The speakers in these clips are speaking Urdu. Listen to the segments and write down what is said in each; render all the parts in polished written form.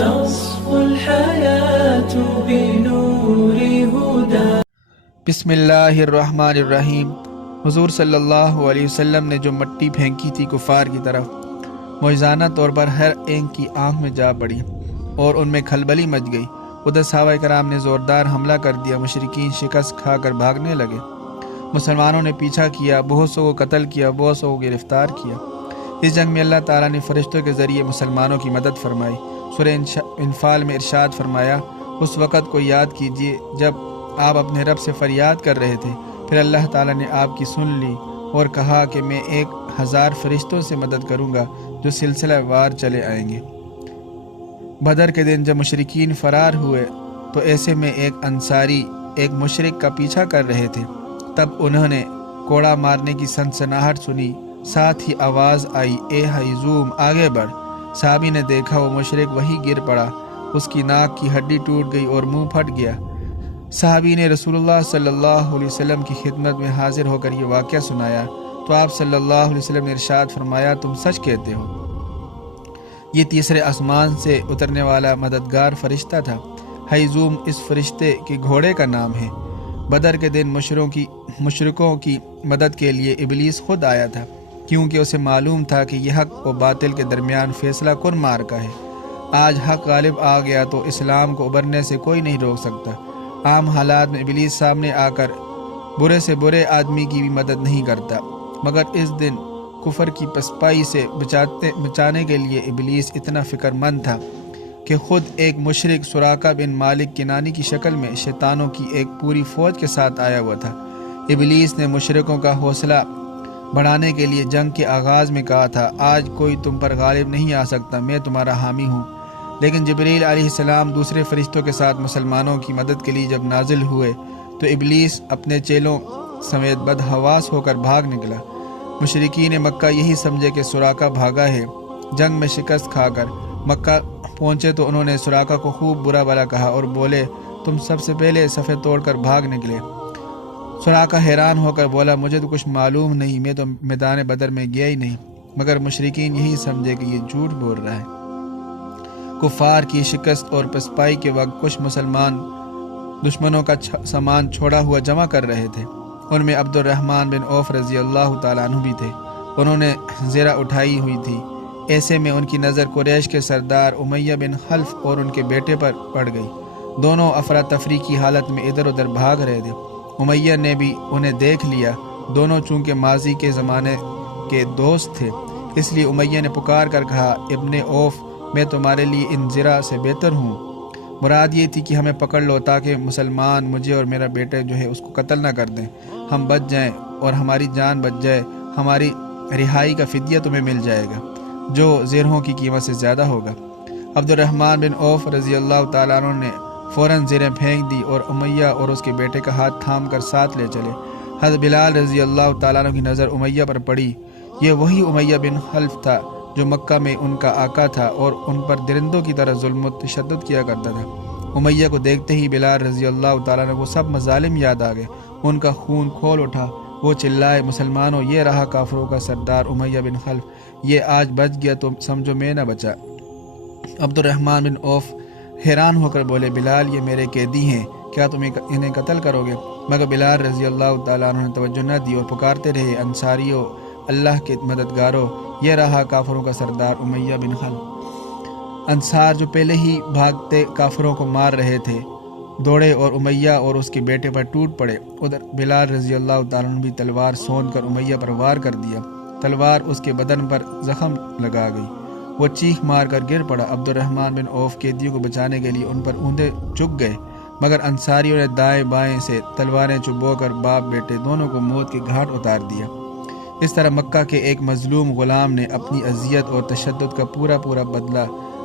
تصفو الحياة بنور هدى. بسم اللہ الرحمن الرحیم۔ حضور صلی اللہ علیہ وسلم نے جو مٹی پھینکی تھی کفار کی طرف، معجزانہ طور پر ہر ایک کی آنکھ میں جا پڑی اور ان میں کھلبلی مچ گئی۔ ادھر صحابہ کرام نے زوردار حملہ کر دیا، مشرکین شکست کھا کر بھاگنے لگے، مسلمانوں نے پیچھا کیا، بہت سو کو قتل کیا، بہت سو کو گرفتار کیا۔ اس جنگ میں اللہ تعالیٰ نے فرشتوں کے ذریعے مسلمانوں کی مدد فرمائی۔ سورہ انفال میں ارشاد فرمایا، اس وقت کو یاد کیجیے جب آپ اپنے رب سے فریاد کر رہے تھے، پھر اللہ تعالیٰ نے آپ کی سن لی اور کہا کہ میں 1000 فرشتوں سے مدد کروں گا جو سلسلہ وار چلے آئیں گے۔ بدر کے دن جب مشرکین فرار ہوئے تو ایسے میں ایک انصاری ایک مشرک کا پیچھا کر رہے تھے، تب انہوں نے کوڑا مارنے کی سنسناہٹ سنی، ساتھ ہی آواز آئی، اے ہیزوم آگے بڑھ۔ صحابی نے دیکھا وہ مشرک وہی گر پڑا، اس کی ناک کی ہڈی ٹوٹ گئی اور منہ پھٹ گیا۔ صحابی نے رسول اللہ صلی اللہ علیہ وسلم کی خدمت میں حاضر ہو کر یہ واقعہ سنایا تو آپ صلی اللہ علیہ وسلم نے ارشاد فرمایا، تم سچ کہتے ہو۔ یہ تیسرے آسمان سے اترنے والا مددگار فرشتہ تھا۔ ہیزوم اس فرشتے کے گھوڑے کا نام ہے۔ بدر کے دن مشرکوں کی مدد کے لیے ابلیس خود آیا تھا، کیونکہ اسے معلوم تھا کہ یہ حق و باطل کے درمیان فیصلہ کن معرکہ ہے۔ آج حق غالب آ گیا تو اسلام کو ابھرنے سے کوئی نہیں روک سکتا۔ عام حالات میں ابلیس سامنے آ کر برے سے برے آدمی کی بھی مدد نہیں کرتا، مگر اس دن کفر کی پسپائی سے بچانے کے لیے ابلیس اتنا فکر مند تھا کہ خود ایک مشرک سراقہ بن مالک کنانی کی شکل میں شیطانوں کی ایک پوری فوج کے ساتھ آیا ہوا تھا۔ ابلیس نے مشرکوں کا حوصلہ بڑھانے کے لیے جنگ کے آغاز میں کہا تھا، آج کوئی تم پر غالب نہیں آ سکتا، میں تمہارا حامی ہوں۔ لیکن جبریل علیہ السلام دوسرے فرشتوں کے ساتھ مسلمانوں کی مدد کے لیے جب نازل ہوئے تو ابلیس اپنے چیلوں سمیت بدحواس ہو کر بھاگ نکلا۔ مشرکین مکہ یہی سمجھے کہ سراقہ بھاگا ہے۔ جنگ میں شکست کھا کر مکہ پہنچے تو انہوں نے سراقہ کو خوب برا بھلا کہا اور بولے، تم سب سے پہلے صفیں توڑ کر بھاگ نکلے۔ سراقہ حیران ہو کر بولا، مجھے تو کچھ معلوم نہیں، میں تو میدان بدر میں گیا ہی نہیں۔ مگر مشرکین یہی سمجھے کہ یہ جھوٹ بول رہا ہے۔ کفار کی شکست اور پسپائی کے وقت کچھ مسلمان دشمنوں کا سامان چھوڑا ہوا جمع کر رہے تھے۔ ان میں عبد الرحمن بن عوف رضی اللہ تعالیٰ عنہ بھی تھے۔ انہوں نے زرہ اٹھائی ہوئی تھی۔ ایسے میں ان کی نظر قریش کے سردار امیہ بن خلف اور ان کے بیٹے پر پڑ گئی۔ دونوں افراتفری کی حالت میں ادھر ادھر بھاگ رہے تھے۔ امیہ نے بھی انہیں دیکھ لیا۔ دونوں چونکہ ماضی کے زمانے کے دوست تھے، اس لیے امیہ نے پکار کر کہا، ابن عوف، میں تمہارے لیے ان زرہ سے بہتر ہوں۔ مراد یہ تھی کہ ہمیں پکڑ لو تاکہ مسلمان مجھے اور میرا بیٹا جو ہے اس کو قتل نہ کر دیں، ہم بچ جائیں اور ہماری جان بچ جائے، ہماری رہائی کا فدیہ تمہیں مل جائے گا جو زرہوں کی قیمت سے زیادہ ہوگا۔ عبد الرحمن بن عوف رضی اللہ تعالیٰ عنہ نے فوراً زریں پھینک دی اور امیہ اور اس کے بیٹے کا ہاتھ تھام کر ساتھ لے چلے۔ حضرت بلال رضی اللہ تعالیٰ عنہ کی نظر امیہ پر پڑی۔ یہ وہی امیہ بن خلف تھا جو مکہ میں ان کا آقا تھا اور ان پر درندوں کی طرح ظلم و تشدد کیا کرتا تھا۔ امیہ کو دیکھتے ہی بلال رضی اللہ تعالیٰ عنہ کو سب مظالم یاد آ گئے۔ ان کا خون کھول اٹھا۔ وہ چلائے، مسلمانوں، یہ رہا کافروں کا سردار امیہ بن خلف، یہ آج بچ گیا تو سمجھو میں نہ بچا۔ عبد الرحمن بن عوف حیران ہو کر بولے، بلال، یہ میرے قیدی ہیں، کیا تم انہیں قتل کرو گے؟ مگر بلال رضی اللہ تعالیٰ عنہ نے توجہ نہ دی اور پکارتے رہے، انصاریوں، اللہ کے مددگاروں، یہ رہا کافروں کا سردار امیہ بن خلف۔ انصار جو پہلے ہی بھاگتے کافروں کو مار رہے تھے دوڑے اور امیہ اور اس کے بیٹے پر ٹوٹ پڑے۔ ادھر بلال رضی اللہ تعالیٰ عنہ بھی تلوار سون کر امیہ پر وار کر دیا۔ تلوار اس کے بدن پر زخم لگا گئی، وہ چیخ مار کر گر پڑا۔ عبد الرحمن بن عوف قیدیوں کو بچانے کے لیے ان پر اوندے چک گئے، مگر انصاریوں نے دائیں بائیں سے تلواریں چبو کر باپ بیٹے دونوں کو موت کے گھاٹ اتار دیا۔ اس طرح مکہ کے ایک مظلوم غلام نے اپنی اذیت اور تشدد کا پورا بدلہ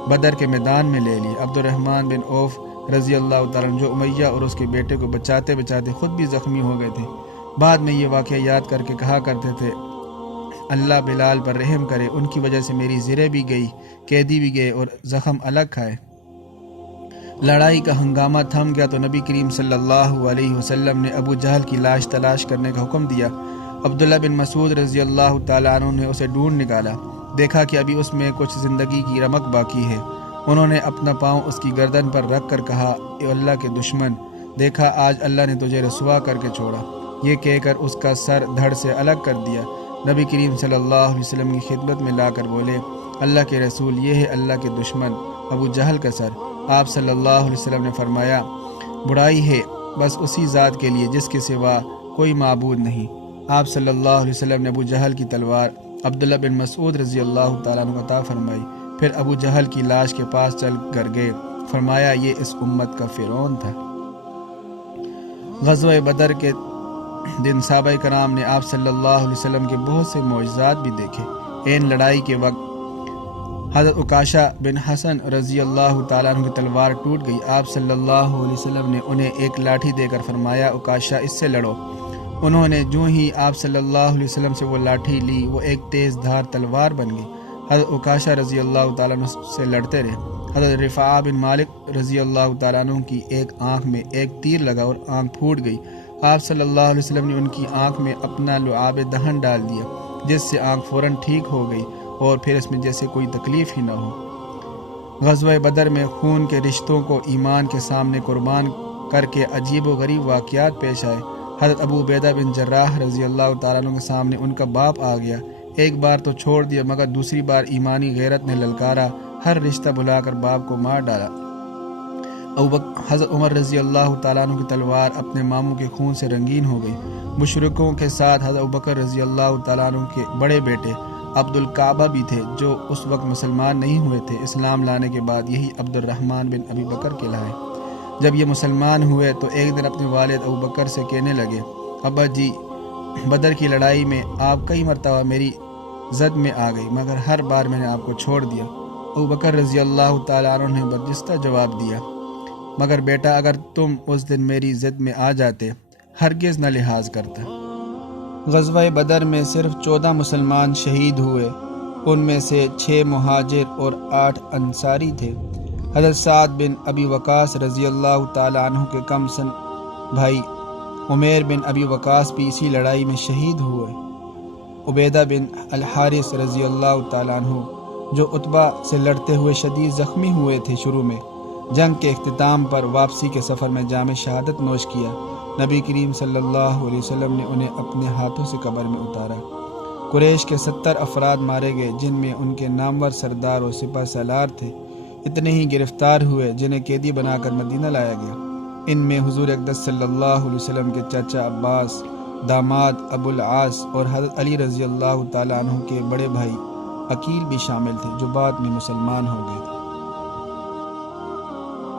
بدر کے میدان میں لے لیا۔ عبد الرحمن بن عوف رضی اللہ تعالیٰ عنہ جو امیہ اور اس کے بیٹے کو بچاتے بچاتے خود بھی زخمی ہو گئے تھے، بعد میں یہ واقعہ یاد کر کے کہا کرتے تھے، اللہ بلال پر رحم کرے، ان کی وجہ سے میری زریں بھی گئی، قیدی بھی گئے اور زخم الگ کھائے۔ لڑائی کا ہنگامہ تھم گیا تو نبی کریم صلی اللہ علیہ وسلم نے ابو جہل کی لاش تلاش کرنے کا حکم دیا۔ عبداللہ بن مسعود رضی اللہ تعالیٰ عنہ نے اسے ڈھونڈ نکالا، دیکھا کہ ابھی اس میں کچھ زندگی کی رمق باقی ہے۔ انہوں نے اپنا پاؤں اس کی گردن پر رکھ کر کہا، اے اللہ کے دشمن، دیکھا آج اللہ نے تجھے رسوا کر کے چھوڑا۔ یہ کہہ کر اس کا سر دھڑ سے الگ کر دیا۔ نبی کریم صلی اللہ علیہ وسلم کی خدمت میں لا کر بولے، اللہ کے رسول، یہ ہے اللہ کے دشمن ابو جہل کا سر۔ آپ صلی اللہ علیہ وسلم نے فرمایا، بڑائی ہے بس اسی ذات کے لیے جس کے سوا کوئی معبود نہیں۔ آپ صلی اللہ علیہ وسلم نے ابو جہل کی تلوار عبداللہ بن مسعود رضی اللہ تعالیٰ عنہ کو عطا فرمائی۔ پھر ابو جہل کی لاش کے پاس چل کر گئے، فرمایا یہ اس امت کا فرعون تھا۔ غزوہ بدر کے دن صحابہ کرام نے آپ صلی اللہ علیہ وسلم کے بہت سے معجزات بھی دیکھے۔ این لڑائی کے وقت حضرت عکاشہ بن حسن رضی اللہ تعالیٰ عنہ کی تلوار ٹوٹ گئی۔ آپ صلی اللہ علیہ وسلم نے انہیں ایک لاٹھی دے کر فرمایا، عکاشہ اس سے لڑو۔ انہوں نے جو ہی آپ صلی اللہ علیہ وسلم سے وہ لاٹھی لی، وہ ایک تیز دھار تلوار بن گئی۔ حضرت عکاشہ رضی اللہ تعالیٰ عنہ سے لڑتے رہے۔ حضرت رفاعہ بن مالک رضی اللہ تعالیٰ عنہ کی ایک آنکھ میں ایک تیر لگا اور آنکھ پھوٹ گئی۔ آپ صلی اللہ علیہ وسلم نے ان کی آنکھ میں اپنا لعاب دہن ڈال دیا، جس سے آنکھ فوراً ٹھیک ہو گئی اور پھر اس میں جیسے کوئی تکلیف ہی نہ ہو۔ غزوہ بدر میں خون کے رشتوں کو ایمان کے سامنے قربان کر کے عجیب و غریب واقعات پیش آئے۔ حضرت ابو عبیدہ بن جراح رضی اللہ تعالیٰ عنہ کے سامنے ان کا باپ آ گیا۔ ایک بار تو چھوڑ دیا، مگر دوسری بار ایمانی غیرت نے للکارا، ہر رشتہ بھلا کر باپ کو مار ڈالا۔ حضرت عمر رضی اللہ تعالیٰ عنہ کی تلوار اپنے ماموں کے خون سے رنگین ہو گئی۔ مشرکوں کے ساتھ حضرت ابوبکر رضی اللہ تعالیٰ عنہ کے بڑے بیٹے عبد الکعبہ بھی تھے، جو اس وقت مسلمان نہیں ہوئے تھے۔ اسلام لانے کے بعد یہی عبد الرحمن بن ابی بکر کہلائے۔ جب یہ مسلمان ہوئے تو ایک دن اپنے والد ابوبکر سے کہنے لگے، ابا جی، بدر کی لڑائی میں آپ کئی مرتبہ میری زد میں آ گئی، مگر ہر بار میں نے آپ کو چھوڑ دیا۔ ابوبکر رضی اللہ تعالیٰ عنہ نے برجستہ جواب دیا، مگر بیٹا، اگر تم اس دن میری زد میں آ جاتے ہرگز نہ لحاظ کرتا۔ غزوہ بدر میں صرف 14 مسلمان شہید ہوئے، ان میں سے 6 مہاجر اور 8 انصاری تھے۔ حضرت سعد بن ابی وقاص رضی اللہ تعالیٰ عنہ کے کم سن بھائی عمیر بن ابی وقاص بھی اسی لڑائی میں شہید ہوئے۔ عبیدہ بن الحارث رضی اللہ تعالیٰ عنہ، جو عتبہ سے لڑتے ہوئے شدید زخمی ہوئے تھے، شروع میں جنگ کے اختتام پر واپسی کے سفر میں جام شہادت نوش کیا۔ نبی کریم صلی اللہ علیہ وسلم نے انہیں اپنے ہاتھوں سے قبر میں اتارا۔ قریش کے 70 افراد مارے گئے، جن میں ان کے نامور سردار اور سپہ سالار تھے۔ اتنے ہی گرفتار ہوئے جنہیں قیدی بنا کر مدینہ لایا گیا۔ ان میں حضور اقدس صلی اللہ علیہ وسلم کے چچا عباس، داماد ابو العاص اور حضرت علی رضی اللہ تعالیٰ عنہ کے بڑے بھائی عقیل بھی شامل تھے، جو بعد میں مسلمان ہو گئے تھے۔